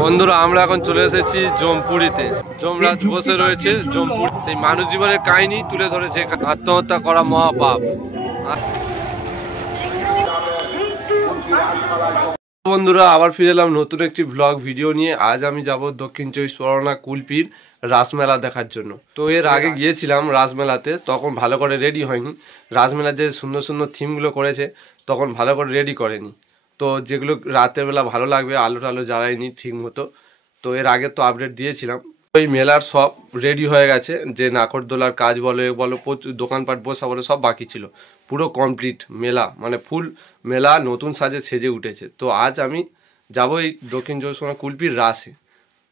বন্ধুরা আমরা এখন চলে এসেছি জমপুরিতে। যমরাজ বসে রয়েছে জমপুর, সেই মানুষ জীবনের কাহিনী তুলে ধরেছে। আত্মহত্যা করা মহাপাপ। বন্ধুরা আবার ফিরে এলাম নতুন একটি ব্লগ ভিডিও নিয়ে। আজ আমি যাব দক্ষিণ চব্বিশ পরগনা কুলপির রাসমেলা দেখার জন্য। তো এর আগে গিয়েছিলাম রাসমেলাতে, তখন ভালো করে রেডি হয়নি। রাসমেলার যে সুন্দর সুন্দর থিমগুলো করেছে তখন ভালো করে রেডি করেনি। তো যেগুলো রাতের বেলা ভালো লাগবে, আলো টালো জ্বালায়নি ঠিক মতো। তো এর আগে তো আপডেট দিয়েছিলাম। ওই মেলার সব রেডি হয়ে গেছে, যে নাকরদোলার কাজ বলো প্রচুর দোকানপাট বসা বলে সব বাকি ছিল। পুরো কমপ্লিট মেলা, মানে ফুল মেলা নতুন সাজে সেজে উঠেছে। তো আজ আমি যাবো এই দক্ষিণ চব্বিশ পরগনা কুলপির রাসে।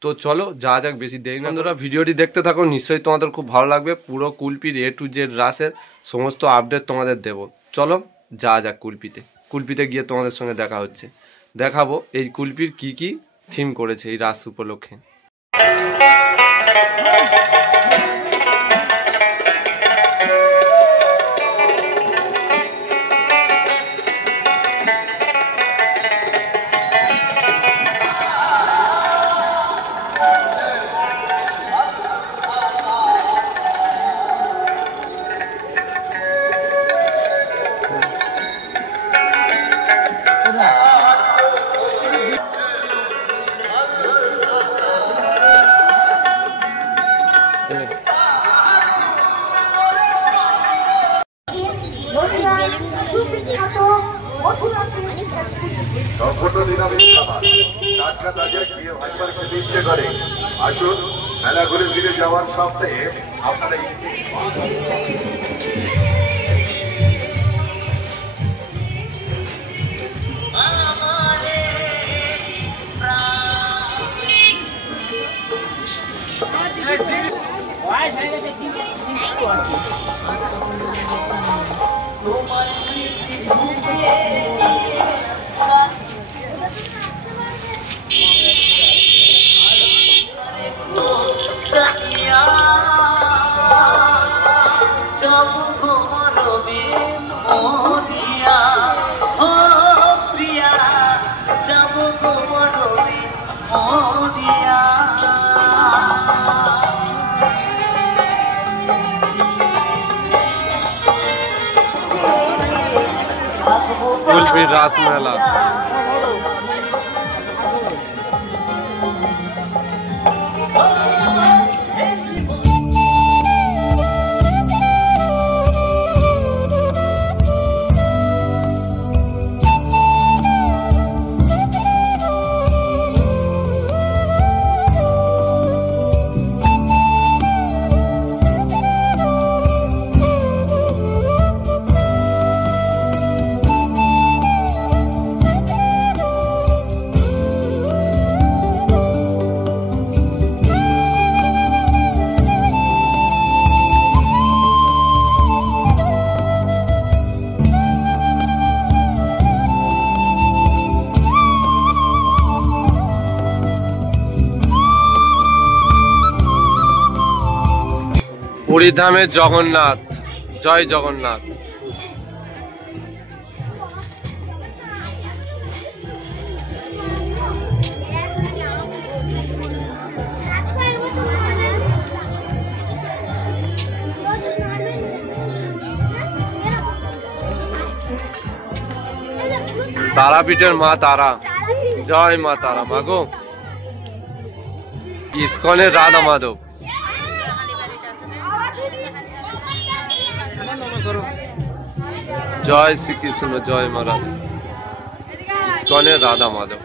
তো চলো যা যাক, বেশি দেরি না। বন্ধুরা ভিডিওটি দেখতে থাকো, নিশ্চয়ই তোমাদের খুব ভালো লাগবে। পুরো কুলপির A to Z রাসের সমস্ত আপডেট তোমাদের দেবো। চলো যা যাক কুলপিতে গিয়ে তোমাদের সঙ্গে দেখা হচ্ছে, দেখাবো এই কুলপির কি কি থিম করেছে এই রাস উপলক্ষে। আসুন মেলা ঘুরে ফিরে যাওয়ার সপ্তাহে আপনারা কুলপির রাস মেলা। পুরীধামে জগন্নাথ, জয় জগন্নাথ। তারাপীঠের মা তারা, জয় মা তারা। মাগো ইস্কনের রাধা মাধব, জয় শ্রীকৃষ্ণ, জয় মা রাধা। ইস্কনের রাধা মাধব।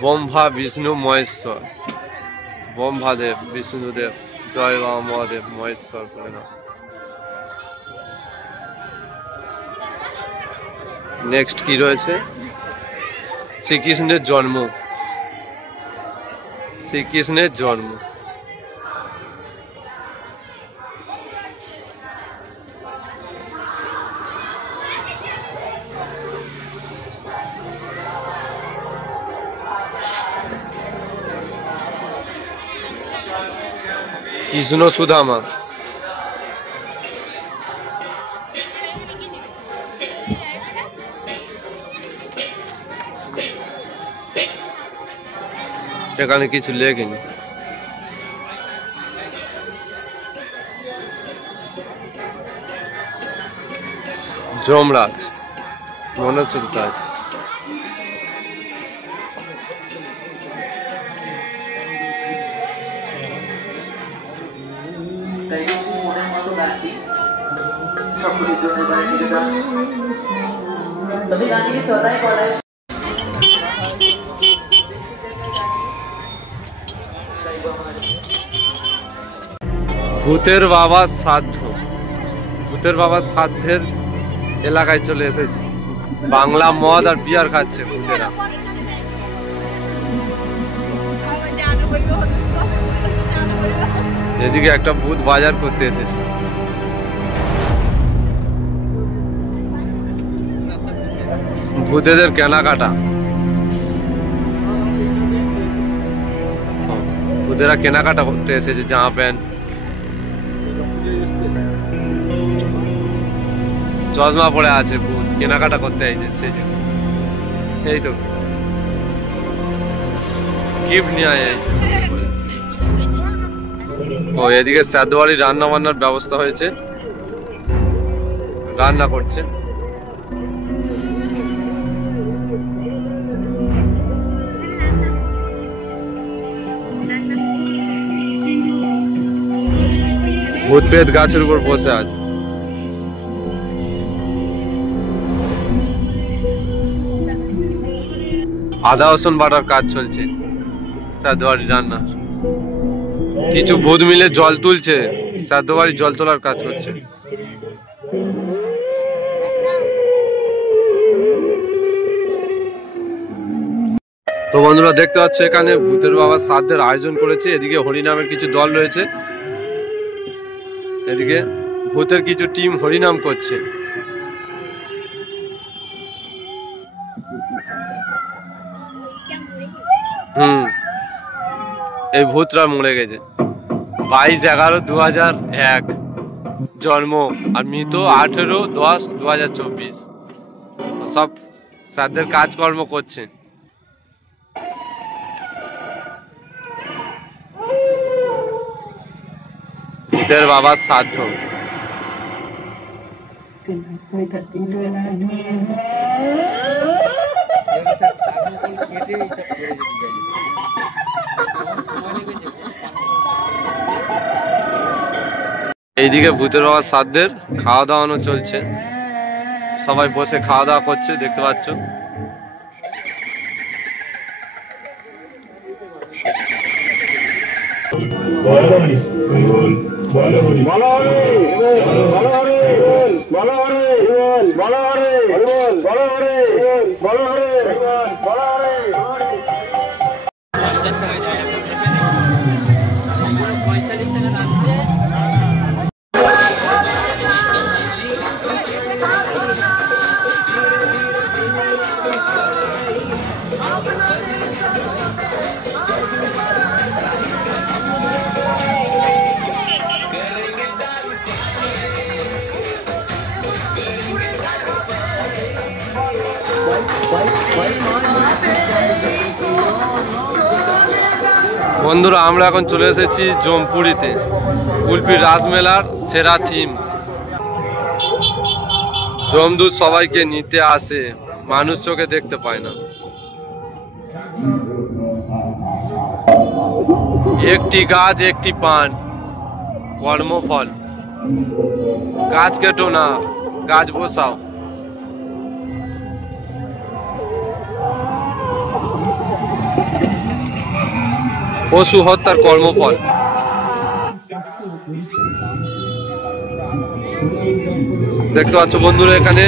ব্রহ্মা বিষ্ণু মহেশ্বর, ব্রহ্মাদেব বিষ্ণুদেব, জয় বাবা মহাদেব মহেশ্বর বলে না। নেক্সট কি রয়েছে? শ্রীকৃষ্ণের জন্ম, শ্রীকৃষ্ণের জন্ম। কৃষ্ণ সুদামা, এখানে কিছু লেখেনি। যমরাজ মনে হচ্ছে তো তাই। ভূতের বাবা শ্রাদ্ধ, ভূতের বাবার শ্রাদ্ধের এলাকায় চলে এসেছে। বাংলা মদ আর বিয়ার খাচ্ছে ভূতেরা। এদিকে একটা ভূত বাজার করতে এসেছে। ভূতেদের কেনাকাটা, ভূতেরা কেনাকাটা করতে এসেছে, জামা প্যান্ট, চশমা পড়ে আছে ভূত, কেনাকাটা করতে আইছে। সেই জন্য এই তো গিফট নিয়ে আয়। ও এদিকে শ্রাদ্ধ বাড়ি রান্না বান্নার ব্যবস্থা হয়েছে, রান্না করছে। ভূত পেট গাছের উপর বসে আছে। আদা রসুন বাটার কাজ চলছে শ্রাদ্ধ বাড়ি রান্না। কিছু ভূত মিলে জল তুলছে, শ্রাদ্ধ বাড়ি জল তোলার কাজ করছে। তো বন্ধুরা দেখতে পাচ্ছ এখানে ভূতের বাবার শ্রাদ্ধের আয়োজন করেছে। এদিকে হরিনামের কিছু দল রয়েছে, এদিকে ভূতের কিছু টিম হরিনাম করছে। এই ভূতরা মরে গেছে। 22/11/2001 জন্ম, আর মৃত 18/10/2024। সব শ্রাদ্ধের কাজকর্ম করছে। ভূতের বাবার শ্রাদ্ধ। এইদিকে ভূতের বাবার শ্রাদ্ধের খাওয়া দাওয়ানো চলছে, সবাই বসে খাওয়া দাওয়া করছে, দেখতে পাচ্ছ। বন্ধুরা আমরা এখন চলে এসেছি জমপুরিতে, কুলপি রাসমেলার সেরা থিম। জমদূত সবাইকে নিতে আসে, মানুষ চোখে দেখতে পায় না। একটি গাছ একটি পান, কর্মফল। গাছ কেটো না, গাছ বসাও। পশু হত্যার কর্মফল। দেখতে পাচ্ছ বন্ধুরা এখানে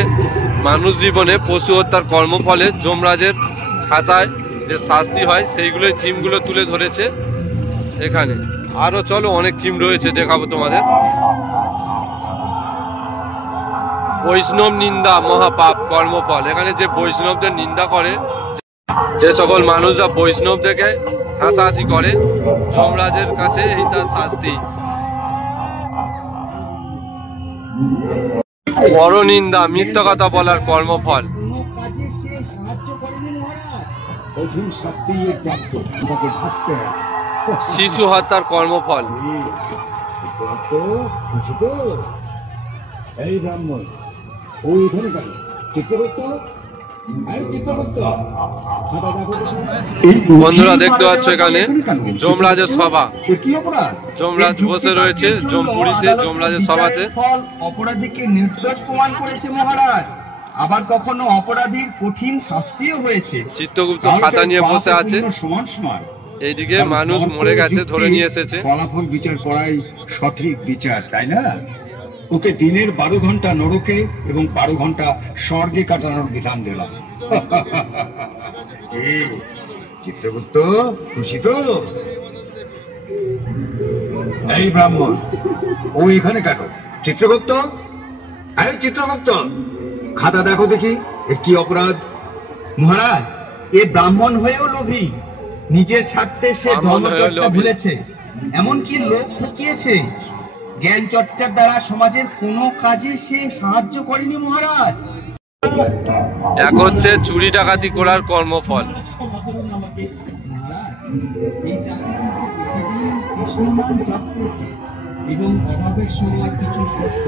মানুষ জীবনে পশু হত্যার কর্মফলে যমরাজের খাতায় যে শাস্তি হয় সেইগুলোই থিমগুলো তুলে ধরেছে এখানে। আরো চলো অনেক থিম রয়েছে, দেখাবো তোমাদের। বৈষ্ণব নিন্দা মহাপাপ কর্মফল। এখানে যে বৈষ্ণবদের নিন্দা করে, যে সকল মানুষরা বৈষ্ণব দেখে হাসাহাসি করে, যমরাজের কাছে এই তার শাস্তি। পরনিন্দা মিথ্যা কথা বলার কর্মফল। কঠিন শাস্তি প্রাপ্ত তাকে ভাবতে হয়। শিশু হত্যার কর্মফল। এই ব্রাহ্মণ ও এখানে কেন? চিত্রগুপ্ত, বন্ধুরা দেখতে পাচ্ছ এখানে যমরাজের সভা। যমরাজ বসে রয়েছে যমপুরীতে, যমরাজের সভাতে। অপরাধীকে নির্দোষ প্রমাণ করেছে মহারাজ, আবার কখনো অপরাধীর কঠিন শাস্তিও হয়েছে। চিত্রগুপ্ত খাতা নিয়ে বসে আছে, সমান সমান। এইদিকে মানুষ মরে গেছে, ধরে নিয়ে এসেছে। ফলাফল বিচার করাই সঠিক বিচার, তাই না? ওকে দিনের 12 ঘন্টা নরকে এবং 12 ঘন্টা স্বর্গে কাটানোর বিধান দিলাম। চিত্রগুপ্ত খুশি তো? এই ব্রাহ্মণ ও এখানে কেন? চিত্রগুপ্ত, এই চিত্রগুপ্ত, খাতা দেখো দেখি এর কি অপরাধ। মহারাজ, এ ব্রাহ্মণ হয়েও লোভী, নিজের স্বার্থে সে ধর্মচর্চা ভুলেছে, এমনকি লোক ঠকিয়েছে। জ্ঞান চর্চার দ্বারা সমাজের কোনো কাজে সে সাহায্য করেনি মহারাজ। একত্রে চুরি ডাকাতি করার কর্মফল। এবং অভাবের সময় কিছু শস্য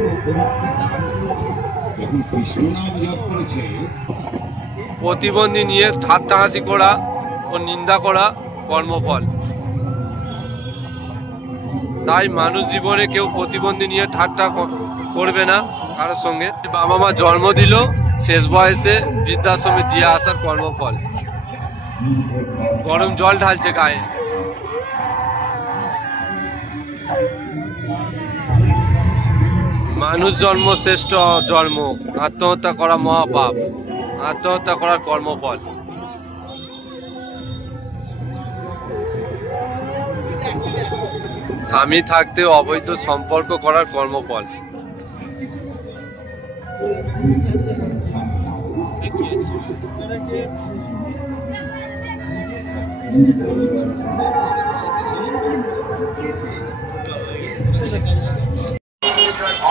যখন কৃষ্ণ নাম জপ করেছে, প্রতিবন্ধী নিয়ে ঠাট্টা হাসি করা ও নিন্দা করা কর্মফল। তাই মানুষ জীবনে কেউ প্রতিবন্ধী নিয়ে ঠাট্টা করবে না কারোর সঙ্গে। বাবা মা জন্ম দিল, শেষ বয়সে বৃদ্ধাশ্রমে দিয়ে আসার কর্মফল। গরম জল ঢালছে গায়ে। মানুষ জন্ম শ্রেষ্ঠ জন্ম, আত্মহত্যা করা মহাপাপ, আত্মহত্যা করার কর্মফল। স্বামী থাকতে অবৈধ সম্পর্ক করার কর্মফল।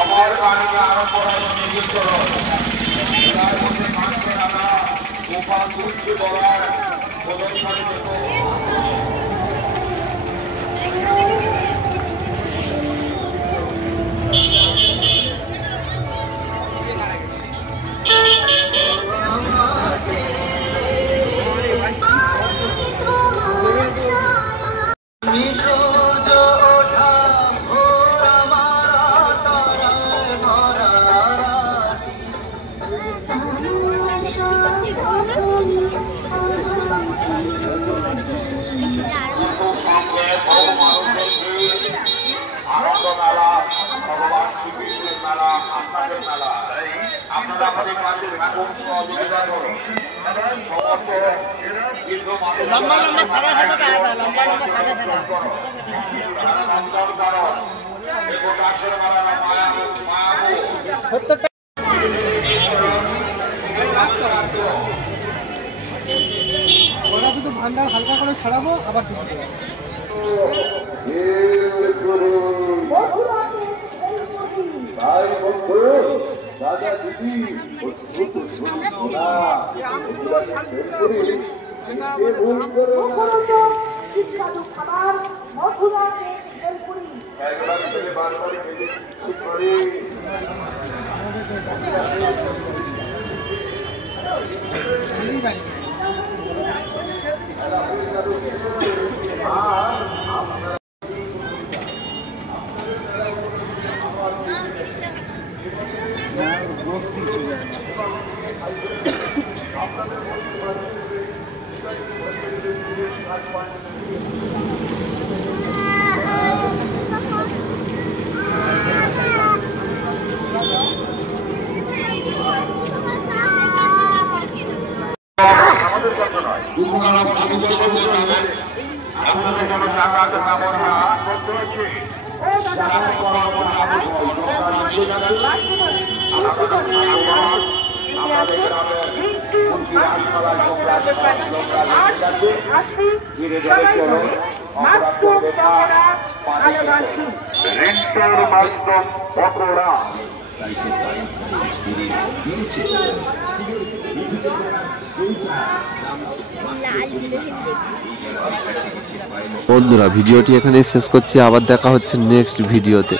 আমার বাড়িতে আরম্ভ হয় নির্দিষ্ট জেলার মধ্যে মানুষের আনা গোপাল তুলছে বলার প্রদর্শনী দেখো। আনন্দ মেলা, ভগবান শ্রীকৃষ্ণের মেলা, আপনাদের মেলা, আপনারা আমাদের কাছে থাকুন, সহযোগিতা করুন। সমস্ত দীর্ঘ মানুষ লম্বা লম্বা সাদা সাদা টাকা, লম্বা লম্বা সাদা সাদা। ওরা শুধু ভান্ডার হালকা করে ছাড়াবো, আবার ঢুকতে হবে। আপনাদের জন্য টাকা ব্যবস্থা করতে হচ্ছে। আমাদের গ্রামের ধীরে ধীরে চলুন, ঋণের মাধ্যম অপরা বন্ধুরা ভিডিওটি এখানেই শেষ করছি, আবার দেখা হচ্ছে নেক্সট ভিডিওতে।